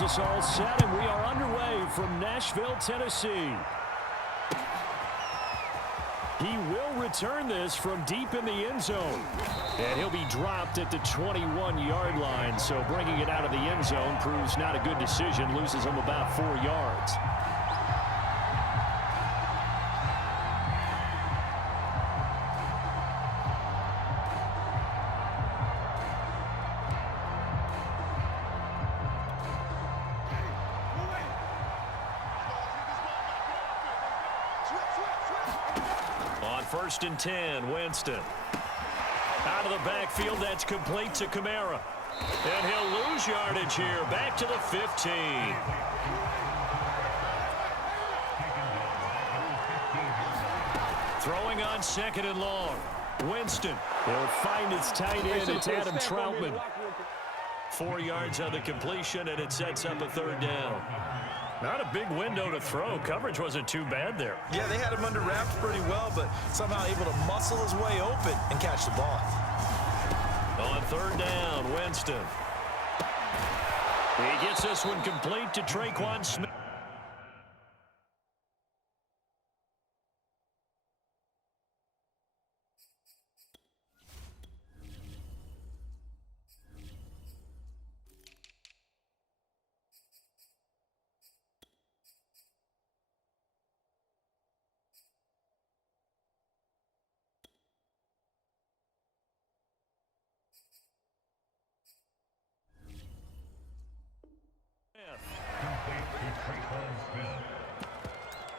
has us all set, and we are underway from Nashville, Tennessee. He will return this from deep in the end zone. And he'll be dropped at the 21-yard line. So bringing it out of the end zone proves not a good decision. Loses him about 4 yards. First and 10, Winston. Out of the backfield, that's complete to Kamara. And he'll lose yardage here, back to the 15. Throwing on second and long. Winston. He'll find his tight end. It's Adam Troutman. 4 yards on the completion, and it sets up a third down. Not a big window to throw. Coverage wasn't too bad there. Yeah, they had him under wraps pretty well, but somehow able to muscle his way open and catch the ball. On third down, Winston. He gets this one complete to Traquan Smith.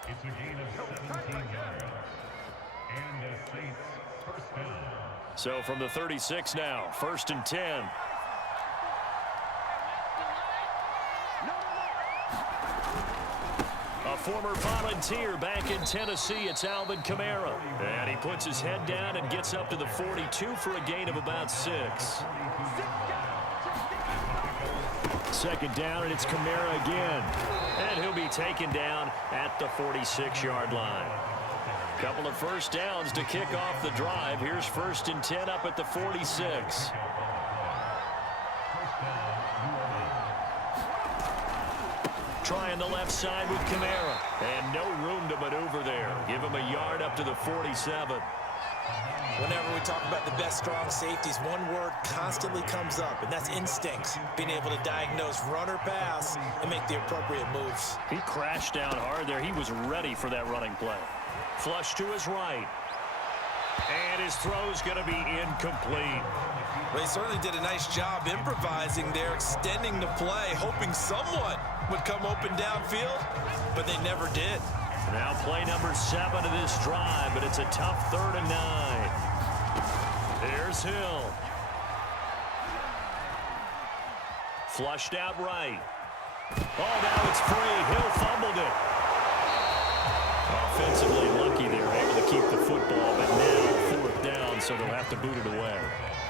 It's a gain of 17 yards. And the Saints first down. So from the 36 now, first and 10. A former volunteer back in Tennessee, it's Alvin Kamara. And he puts his head down and gets up to the 42 for a gain of about 6. Second down, and it's Kamara again. And he'll be taken down at the 46-yard line. Couple of first downs to kick off the drive. Here's first and 10 up at the 46. Trying the left side with Kamara. And no room to maneuver there. Give him a yard up to the 47. Whenever we talk about the best strong safeties, one word constantly comes up, and that's instincts. Being able to diagnose run or pass and make the appropriate moves. He crashed down hard there. He was ready for that running play. Flush to his right. And his throw's going to be incomplete. Well, he certainly did a nice job improvising there, extending the play, hoping someone would come open downfield, but they never did. Now play number 7 of this drive, but it's a tough 3rd and 9. Here's Hill. Flushed out right. Oh, now it's free. Hill fumbled it. Offensively lucky there, able to keep the football, but now 4th down, so they'll have to boot it away.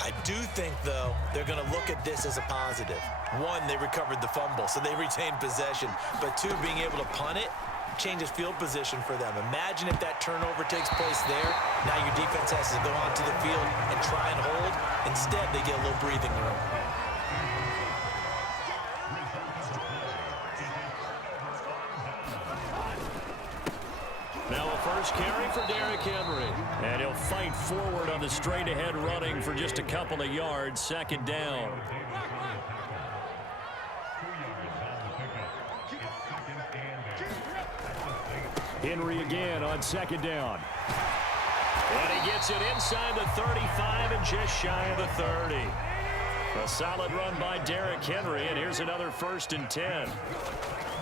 I do think, though, they're going to look at this as a positive. 1, they recovered the fumble, so they retained possession. But 2, being able to punt it changes field position for them. Imagine if that turnover takes place there. Now your defense has to go onto the field and try and hold. Instead, they get a little breathing room. Now a first carry for Derrick Henry. And he'll fight forward on the straight-ahead running for just a couple of yards. Second down. Henry again on second down. And he gets it inside the 35 and just shy of the 30. A solid run by Derrick Henry, and here's another first and 10.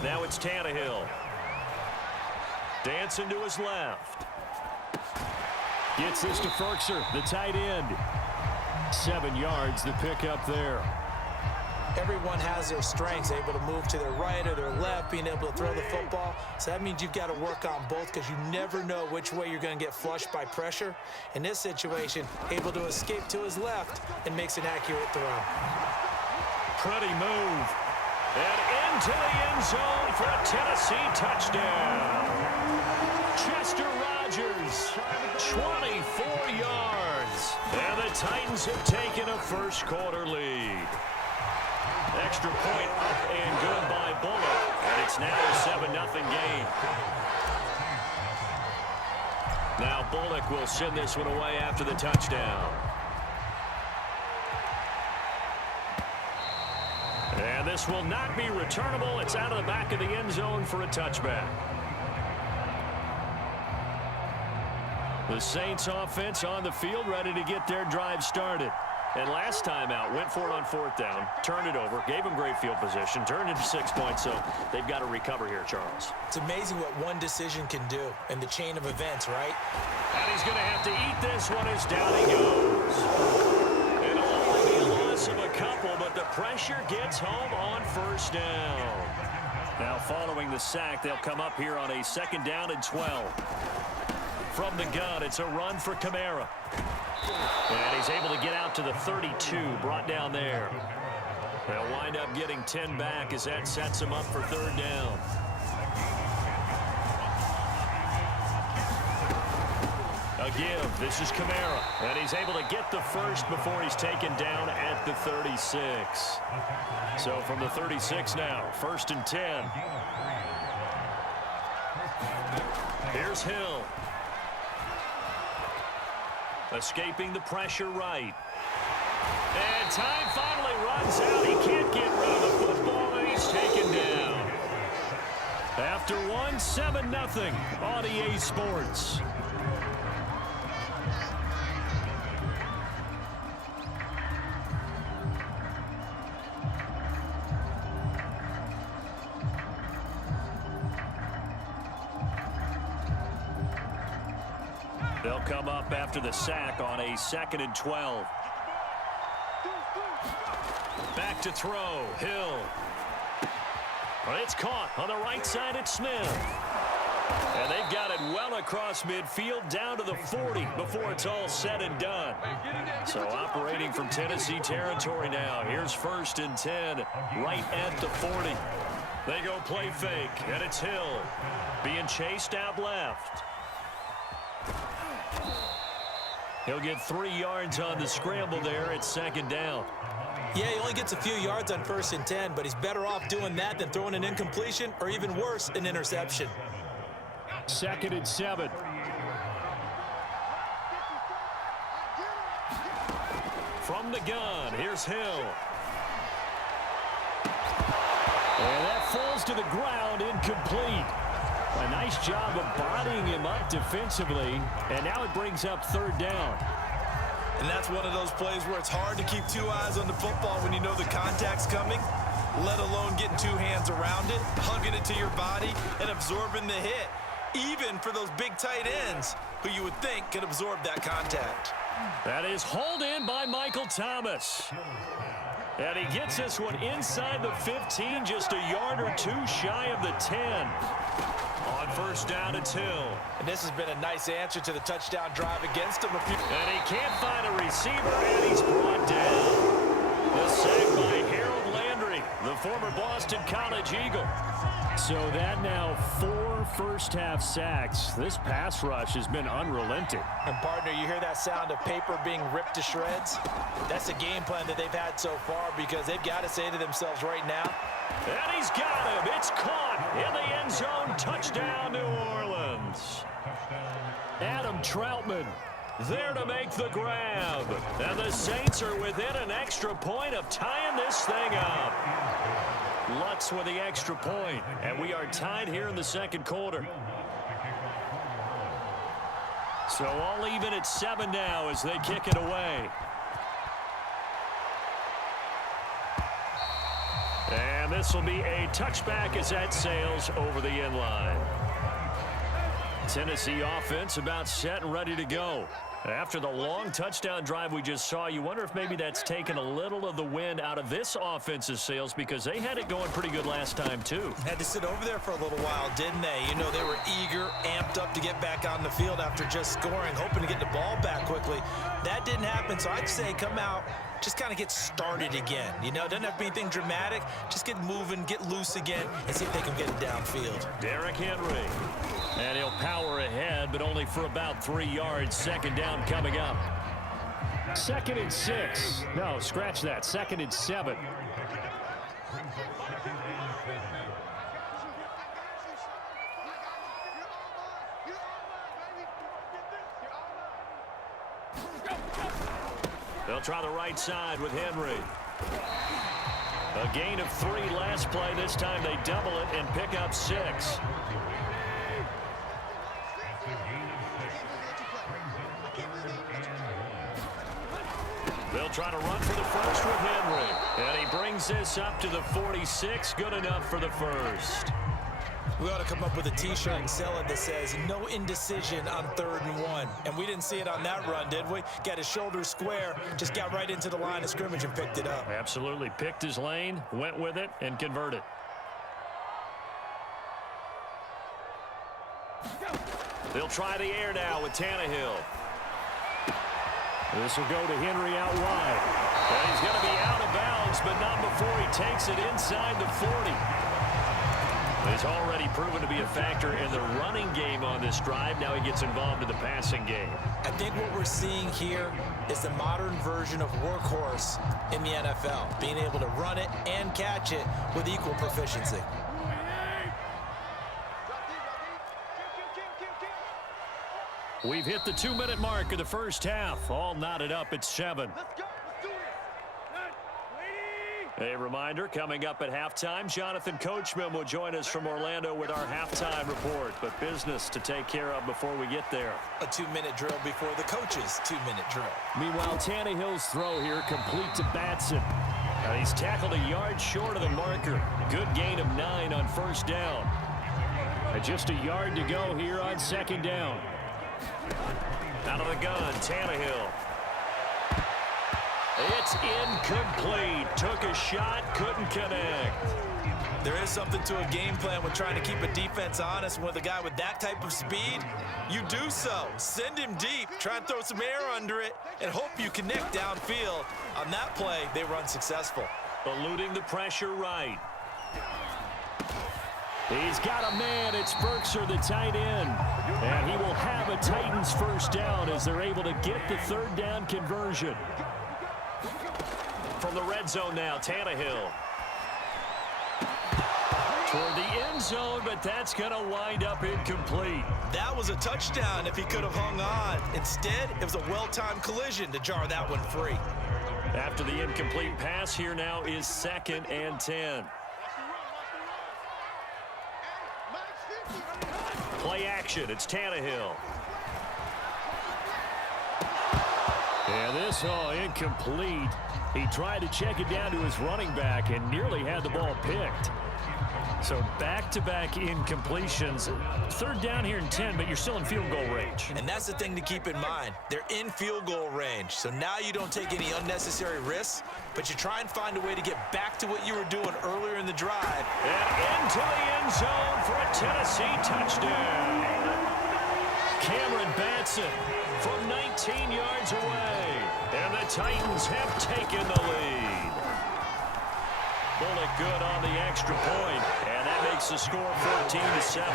Now it's Tannehill. Dancing to his left. Gets this to Ferkser, the tight end. 7 yards, the pickup there. Everyone has their strengths, able to move to their right or their left, being able to throw the football. So that means you've got to work on both because you never know which way you're going to get flushed by pressure. In this situation, able to escape to his left and makes an accurate throw. Pretty move. And into the end zone for a Tennessee touchdown. Chester Rogers, 24 yards. And the Titans have taken a first quarter lead. Extra point up and good by 7-0 game. Now Bullock will send this one away after the touchdown. And this will not be returnable. It's out of the back of the end zone for a touchback. The Saints offense on the field ready to get their drive started. And last time out, went for it on 4th down, turned it over, gave them great field position, turned into 6 points, so they've got to recover here, Charles. It's amazing what one decision can do in the chain of events, right? And he's going to have to eat this one as down he goes. It'll only be a loss of a couple, but the pressure gets home on 1st down. Now following the sack, they'll come up here on a 2nd down and 12. From the gun, it's a run for Kamara. And he's able to get out to the 32, brought down there. They'll wind up getting 10 back as that sets him up for 3rd down. A give. This is Kamara. And he's able to get the first before he's taken down at the 36. So from the 36 now, 1st and 10. Here's Hill. Escaping the pressure right. And time finally runs out. He can't get rid of the football, and he's taken down. After 7-0 on EA Sports. They'll come up after the sack on a 2nd and 12. Back to throw. Hill. It's caught on the right side at Smith. And they've got it well across midfield down to the 40 before it's all said and done. So operating from Tennessee territory now. Here's 1st and 10 right at the 40. They go play fake, and it's Hill being chased out left. He'll get 3 yards on the scramble there at 2nd down. Yeah, he only gets a few yards on 1st and 10, but he's better off doing that than throwing an incompletion or even worse, an interception. 2nd and 7. From the gun, here's Hill. And that falls to the ground, incomplete. A nice job of bodying him up defensively, and now it brings up 3rd down. And that's one of those plays where it's hard to keep 2 eyes on the football when you know the contact's coming, let alone getting 2 hands around it, hugging it to your body, and absorbing the hit, even for those big tight ends who you would think could absorb that contact. That is hauled in by Michael Thomas. And he gets this one inside the 15, just a yard or 2 shy of the 10. On 1st down, it's Hill. And this has been a nice answer to the touchdown drive against him. And he can't find a receiver, and he's brought down. The sack by Harold Landry, the former Boston College Eagle. So that now 4 first-half sacks. This pass rush has been unrelenting. And, partner, you hear that sound of paper being ripped to shreds? That's the game plan that they've had so far because they've got to say to themselves right now, and he's got him. It's caught in the end zone. Touchdown, New Orleans. Adam Troutman there to make the grab. And the Saints are within an extra point of tying this thing up. Lutz with the extra point, and we are tied here in the 2nd quarter. So all even at 7 now as they kick it away. And this will be a touchback as that sails over the end line. Tennessee offense about set and ready to go. After the long touchdown drive we just saw, you wonder if maybe that's taken a little of the wind out of this offense's sails because they had it going pretty good last time too. Had to sit over there for a little while, didn't they? You know, they were eager, amped up to get back on the field after just scoring, hoping to get the ball back quickly. That didn't happen, so I'd say come out, just kind of get started again. You know, it doesn't have to be anything dramatic. Just get moving, get loose again, and see if they can get it downfield. Derrick Henry. And he'll power ahead, but only for about 3 yards. 2nd down coming up. 2nd and 6. No, scratch that. 2nd and 7. They'll try the right side with Henry. A gain of 3 last play. This time they double it and pick up 6. That's a gain of 6. Brings up 3rd and 1. They'll try to run for the first with Henry. And he brings this up to the 46. Good enough for the first. We ought to come up with a T-shirt and sell it that says, no indecision on 3rd and 1. And we didn't see it on that run, did we? Got his shoulders square, just got right into the line of scrimmage and picked it up. Absolutely. Picked his lane, went with it, and converted. They'll try the air now with Tannehill. This will go to Henry out wide. And he's going to be out of bounds, but not before he takes it inside the 40. He's already proven to be a factor in the running game on this drive. Now he gets involved in the passing game. I think what we're seeing here is the modern version of workhorse in the NFL, being able to run it and catch it with equal proficiency. We've hit the 2-minute mark of the first half. All knotted up at 7. A reminder, coming up at halftime, Jonathan Coachman will join us from Orlando with our halftime report. But business to take care of before we get there. A 2-minute drill before the coach's 2-minute drill. Meanwhile, Tannehill's throw here complete to Batson. He's tackled a yard short of the marker. Good gain of 9 on first down. Just a yard to go here on 2nd down. Out of the gun, Tannehill. It's incomplete. Took a shot, couldn't connect. There is something to a game plan with trying to keep a defense honest. And with a guy with that type of speed, you do so. Send him deep, try and throw some air under it, and hope you connect downfield. On that play, they run successful. Eluding the pressure right. He's got a man. It's Berkser, the tight end. And he will have a Titans first down as they're able to get the 3rd down conversion. From the red zone now, Tannehill. Toward the end zone, but that's going to wind up incomplete. That was a touchdown if he could have hung on. Instead, it was a well-timed collision to jar that one free. After the incomplete pass, here now is 2nd and 10. Play action, it's Tannehill. And this, incomplete. He tried to check it down to his running back and nearly had the ball picked. So back-to-back incompletions. 3rd down here in 10, but you're still in field goal range. And that's the thing to keep in mind. They're in field goal range. So now you don't take any unnecessary risks, but you try and find a way to get back to what you were doing earlier in the drive. And into the end zone for a Tennessee touchdown. Cameron Batson from 19 yards away. And the Titans have taken the lead. Bullock good on the extra point, and that makes the score 14-7.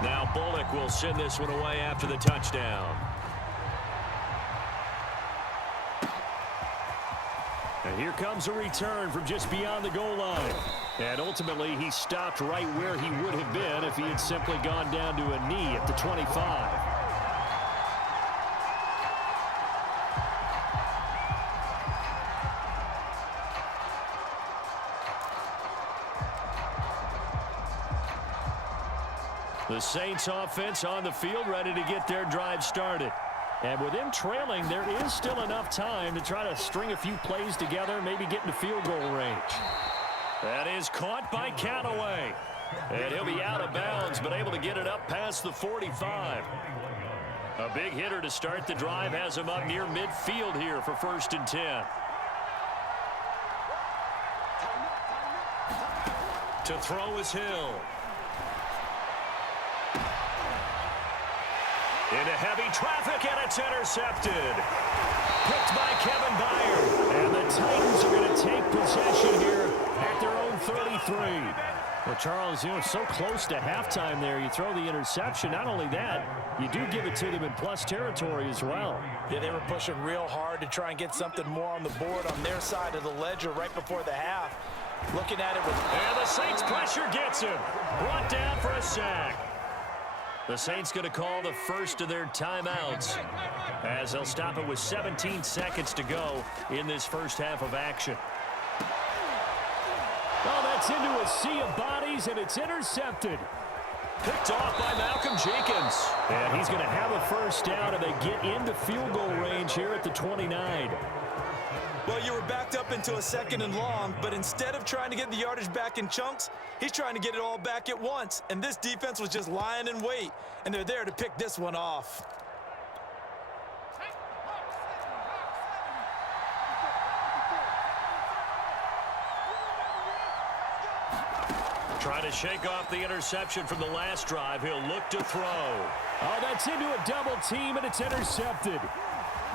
Now Bullock will send this one away after the touchdown. And here comes a return from just beyond the goal line. And ultimately, he stopped right where he would have been if he had simply gone down to a knee at the 25. The Saints offense on the field, ready to get their drive started. And with them trailing, there is still enough time to try to string a few plays together, maybe get into field goal range. That is caught by Callaway. And he'll be out of bounds, but able to get it up past the 45. A big hitter to start the drive has him up near midfield here for 1st and 10. To throw is Hill. Into heavy traffic, and it's intercepted. Picked by Kevin Byard. And the Titans are going to take possession here at their own 33. Well, Charles, so close to halftime there. You throw the interception. Not only that, you do give it to them in plus territory as well. Yeah, they were pushing real hard to try and get something more on the board on their side of the ledger right before the half. Looking at it with... And the Saints pressure gets him. Brought down for a sack. The Saints going to call the first of their timeouts as they'll stop it with 17 seconds to go in this first half of action. Oh, that's into a sea of bodies, and it's intercepted. Picked off by Malcolm Jenkins. And he's going to have a first down, and they get into field goal range here at the 29. Well, you were backed up into a 2nd and long, but instead of trying to get the yardage back in chunks, he's trying to get it all back at once. And this defense was just lying in wait, and they're there to pick this one off. Trying to shake off the interception from the last drive. He'll look to throw. Oh, that's into a double team, and it's intercepted.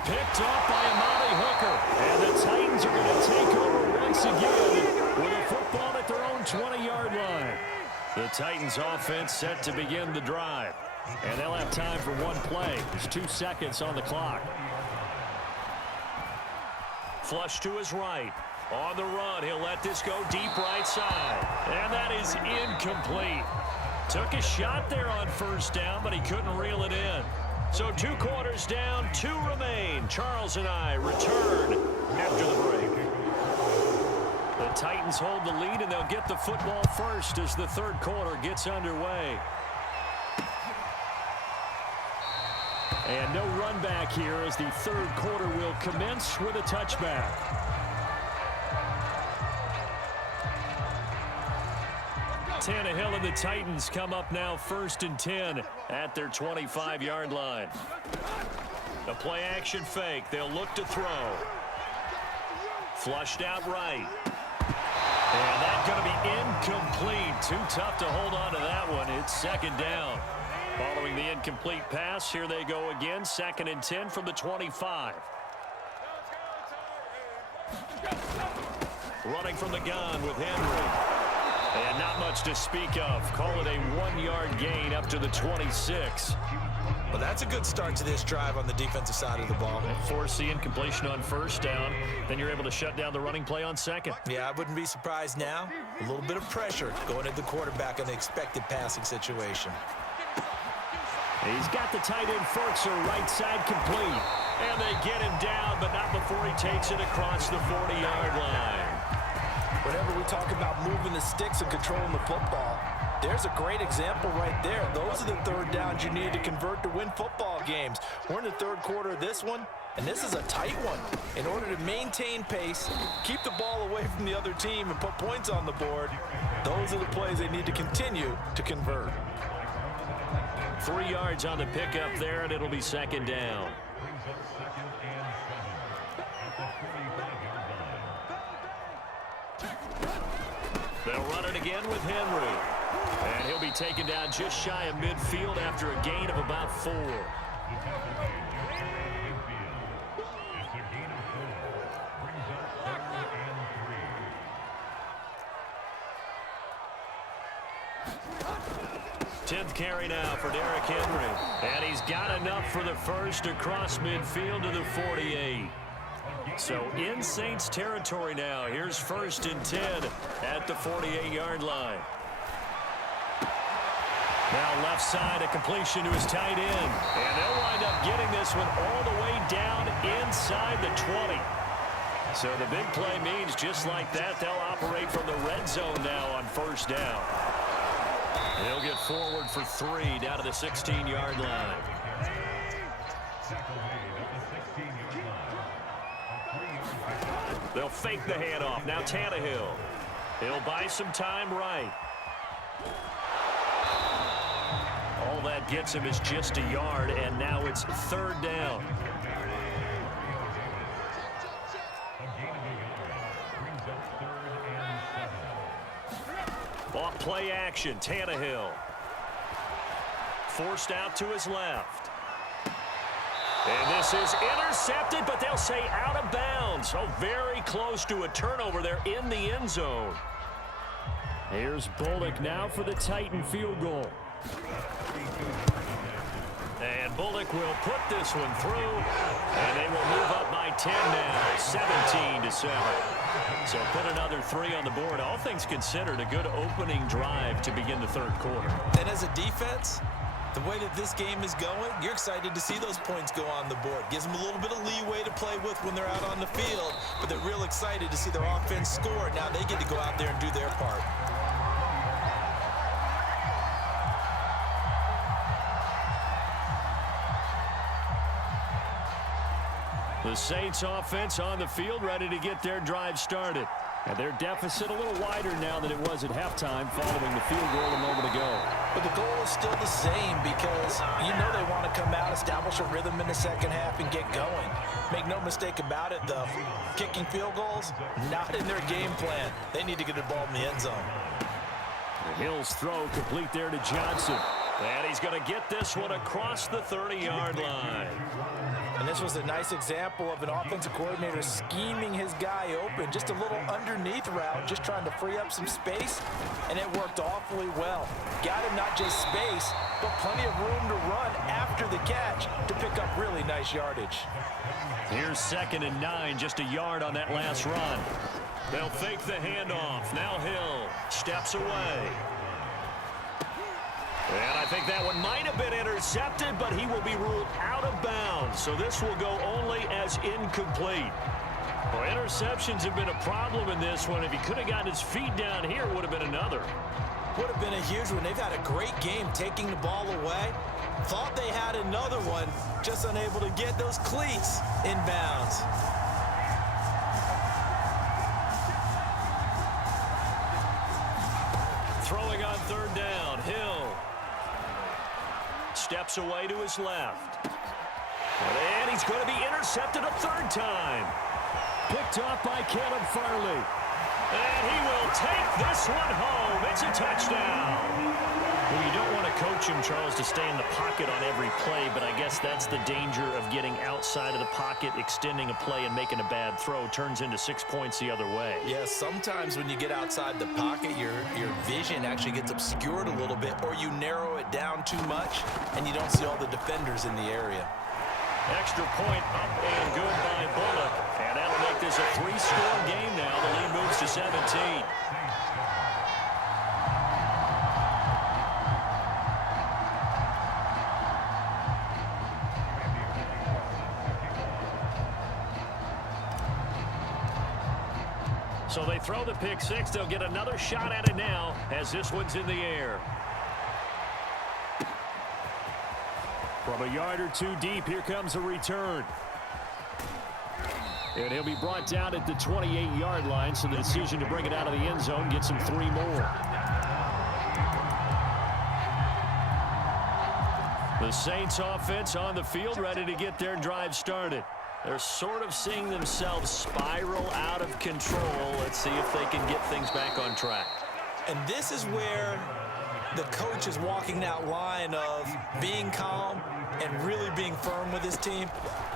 Picked off by Amari Hooker. And the Titans are going to take over once again with a football at their own 20-yard line. The Titans offense set to begin the drive. And they'll have time for one play. There's 2 seconds on the clock. Flush to his right. On the run, he'll let this go deep right side. And that is incomplete. Took a shot there on first down, but he couldn't reel it in. So 2 quarters down, 2 remain. Charles and I return after the break. The Titans hold the lead, and they'll get the football first as the third quarter gets underway. And no run back here as the third quarter will commence with a touchback. Tannehill and the Titans come up now 1st and 10 at their 25-yard line. A play-action fake. They'll look to throw. Flushed out right. And that's going to be incomplete. Too tough to hold on to that one. It's 2nd down. Following the incomplete pass, here they go again. 2nd and 10 from the 25. Running from the gun with Henry. And not much to speak of. Call it a 1-yard gain up to the 26. Well, that's a good start to this drive on the defensive side of the ball. Force the incompletion on first down. Then you're able to shut down the running play on second. Yeah, I wouldn't be surprised now. A little bit of pressure going at the quarterback in the expected passing situation. He's got the tight end Fortzer right side complete. And they get him down, but not before he takes it across the 40-yard line. Whenever we talk about moving the sticks and controlling the football, there's a great example right there. Those are the third downs you need to convert to win football games. We're in the third quarter of this one, and this is a tight one. In order to maintain pace, keep the ball away from the other team, and put points on the board, those are the plays they need to continue to convert. 3 yards on the pickup there, and it'll be 2nd down. They'll run it again with Henry. And he'll be taken down just shy of midfield after a gain of about 4. Tenth carry now for Derrick Henry. And he's got enough for the first across midfield to the 48. So in Saints territory now. Here's 1st and 10 at the 48-yard line. Now left side, a completion to his tight end. And they'll wind up getting this one all the way down inside the 20. So the big play means just like that, they'll operate from the red zone now on first down. He'll get forward for 3 down to the 16-yard line. They'll fake the handoff. Now Tannehill. He'll buy some time right. All that gets him is just a yard, and now it's 3rd down. Off play action, Tannehill. Forced out to his left. And this is intercepted, but they'll say out of bounds. So very close to a turnover there in the end zone. Here's Bullock now for the Titan field goal. And Bullock will put this one through, and they will move up by 10 now, 17-7. So put another 3 on the board. All things considered, a good opening drive to begin the third quarter. And as a defense, the way that this game is going, you're excited to see those points go on the board. Gives them a little bit of leeway to play with when they're out on the field, but they're real excited to see their offense score. Now they get to go out there and do their part. The Saints offense on the field, ready to get their drive started. And their deficit a little wider now than it was at halftime following the field goal a moment ago. But the goal is still the same because you know they want to come out, establish a rhythm in the second half, and get going. Make no mistake about it, though. Kicking field goals, not in their game plan. They need to get the ball in the end zone. Hill's throw complete there to Johnson. And he's going to get this one across the 30-yard line. And this was a nice example of an offensive coordinator scheming his guy open. Just a little underneath route, just trying to free up some space, and it worked awfully well. Got him not just space, but plenty of room to run after the catch to pick up really nice yardage. Here's 2nd and 9, just a yard on that last run. They'll fake the handoff. Now Hill steps away. And I think that one might have been intercepted, but he will be ruled out of bounds. So this will go only as incomplete. Well, interceptions have been a problem in this one. If he could have gotten his feet down here, it would have been another. Would have been a huge one. They've had a great game taking the ball away. Thought they had another one, just unable to get those cleats in bounds. Throwing on 3rd down, Hill steps away to his left. And he's going to be intercepted a 3rd time. Picked off by Caleb Farley. And he will take this one home. It's a touchdown. Well, you don't want to coach him, Charles, to stay in the pocket on every play, but I guess that's the danger of getting outside of the pocket, extending a play, and making a bad throw. Turns into 6 points the other way. Yeah, sometimes when you get outside the pocket, your vision actually gets obscured a little bit, or you narrow it down too much, and you don't see all the defenders in the area. Extra point up and good by Bullock. And that'll make this a 3-score game now. The lead moves to 17. So they throw the pick six. They'll get another shot at it now as this one's in the air. From a yard or two deep, here comes a return. And he'll be brought down at the 28-yard line, so the decision to bring it out of the end zone gets him 3 more. The Saints offense on the field, ready to get their drive started. They're sort of seeing themselves spiral out of control. Let's see if they can get things back on track. And this is where the coach is walking that line of being calm and really being firm with his team.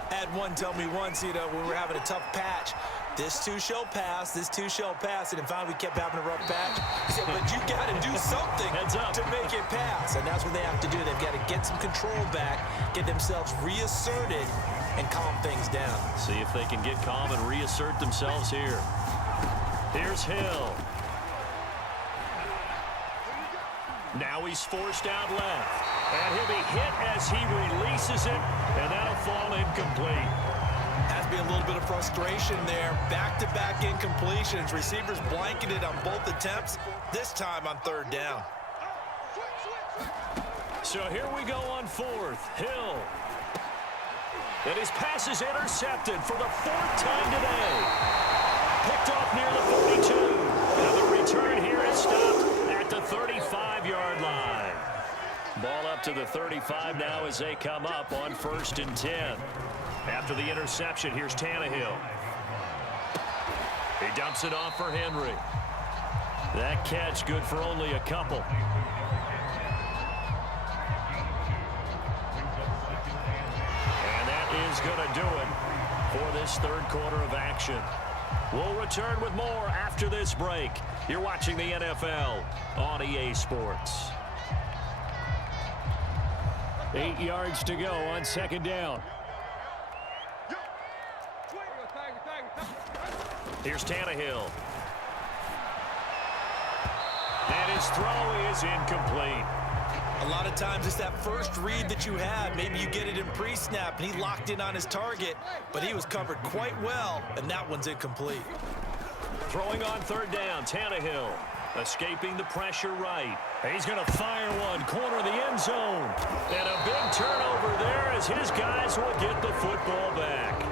I had one tell me once, when we were having a tough patch, this too shall pass, this too shall pass. And finally we kept having a rough patch. He said, but you got to do something to make it pass. And that's what they have to do. They've got to get some control back, get themselves reasserted, and calm things down. See if they can get calm and reassert themselves here. Here's Hill. Now he's forced out left. And he'll be hit as he releases it, and that'll fall incomplete. Has to be a little bit of frustration there. Back-to-back incompletions. Receivers blanketed on both attempts, this time on 3rd down. So here we go on 4th. Hill. And his pass is intercepted for the 4th time today. Picked off near the 42. And the return here is stopped at the 35-yard line. Ball up to the 35 now as they come up on 1st and 10. After the interception, here's Tannehill. He dumps it off for Henry. That catch good for only a couple. And that is going to do it for this third quarter of action. We'll return with more after this break. You're watching the NFL on EA Sports. 8 yards to go on second down. Here's Tannehill. And his throw is incomplete. A lot of times it's that first read that you have. Maybe you get it in pre-snap, and he locked in on his target, but he was covered quite well, and that one's incomplete. Throwing on third down, Tannehill. Escaping the pressure right. He's going to fire one, corner of the end zone. And a big turnover there as his guys will get the football back.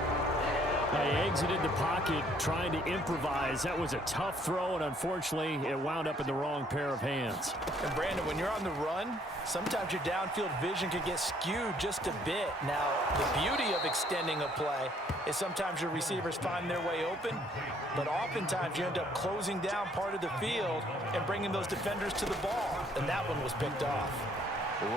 He exited the pocket trying to improvise. That was a tough throw, and unfortunately, it wound up in the wrong pair of hands. And Brandon, when you're on the run, sometimes your downfield vision can get skewed just a bit. Now, the beauty of extending a play is sometimes your receivers find their way open, but oftentimes you end up closing down part of the field and bringing those defenders to the ball, and that one was picked off.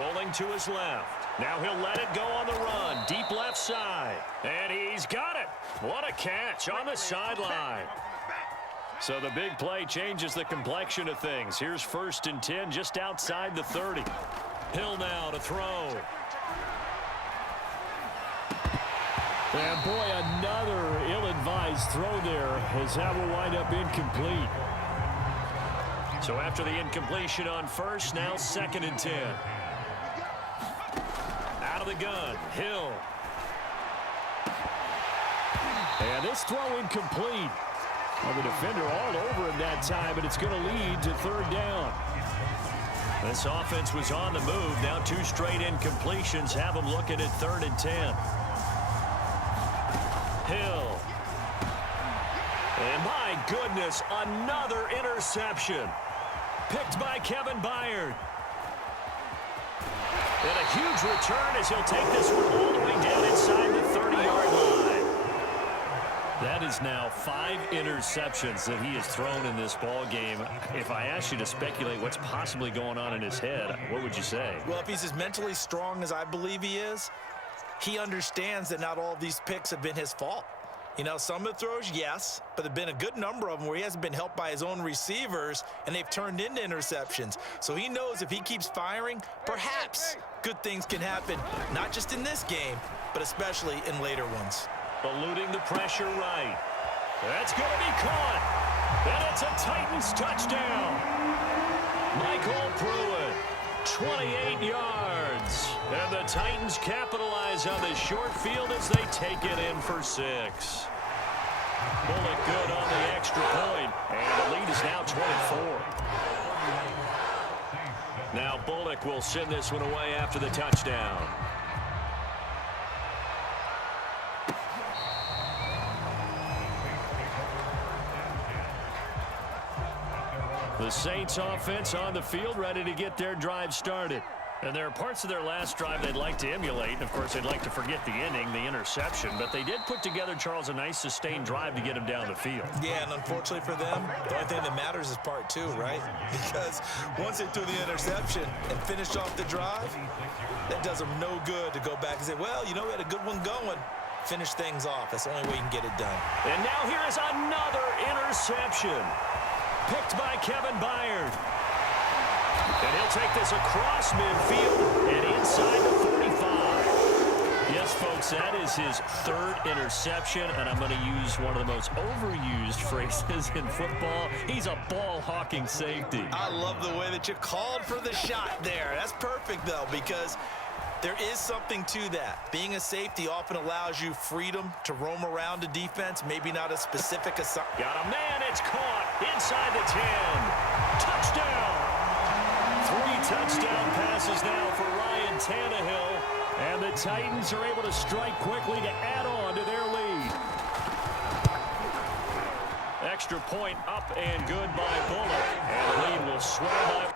Rolling to his left. Now he'll let it go on the run. Deep left side. And he's got it. What a catch on the sideline. So the big play changes the complexion of things. Here's 1st and 10 just outside the 30. Hill now to throw. And boy, another ill-advised throw there as that will wind up incomplete. So after the incompletion on first, now 2nd and 10. Out of the gun, Hill. And this throw incomplete. Well, the defender all over him that time, but it's going to lead to third down. This offense was on the move. Now 2 straight incompletions have them looking at 3rd and 10. Hill. And my goodness, another interception. Picked by Kevin Byard. And a huge return as he'll take this one all the way down inside the 30-yard line. That is now 5 interceptions that he has thrown in this ball game. If I asked you to speculate what's possibly going on in his head, what would you say? Well, if he's as mentally strong as I believe he is, he understands that not all of these picks have been his fault. You know, some of the throws, yes, but there have been a good number of them where he hasn't been helped by his own receivers, and they've turned into interceptions. So he knows if he keeps firing, perhaps good things can happen, not just in this game, but especially in later ones. Eluding the pressure right. That's going to be caught. And it's a Titans touchdown. Michael Pruitt, 28 yards. And the Titans capitalize on the short field as they take it in for 6. Bullock good on the extra point. And the lead is now 24. Now Bullock will send this one away after the touchdown. The Saints offense on the field ready to get their drive started. And there are parts of their last drive they'd like to emulate. And of course, they'd like to forget the ending, the interception. But they did put together, Charles, a nice sustained drive to get him down the field. Yeah, and unfortunately for them, the only thing that matters is part 2, right? Because once they threw the interception and finished off the drive, that does them no good to go back and say, well, you know, we had a good one going. Finish things off. That's the only way you can get it done. And now here is another interception. Picked by Kevin Byard. And he'll take this across midfield and inside the 45. Yes, folks, that is his 3rd interception, and I'm going to use one of the most overused phrases in football. He's a ball-hawking safety. I love the way that you called for the shot there. That's perfect, though, because there is something to that. Being a safety often allows you freedom to roam around a defense, maybe not a specific assignment. Got a man, it's caught inside the 10. Touchdown! 3 touchdown passes now for Ryan Tannehill, and the Titans are able to strike quickly to add on to their lead. Extra point up and good by Bullock, and the lead will swell by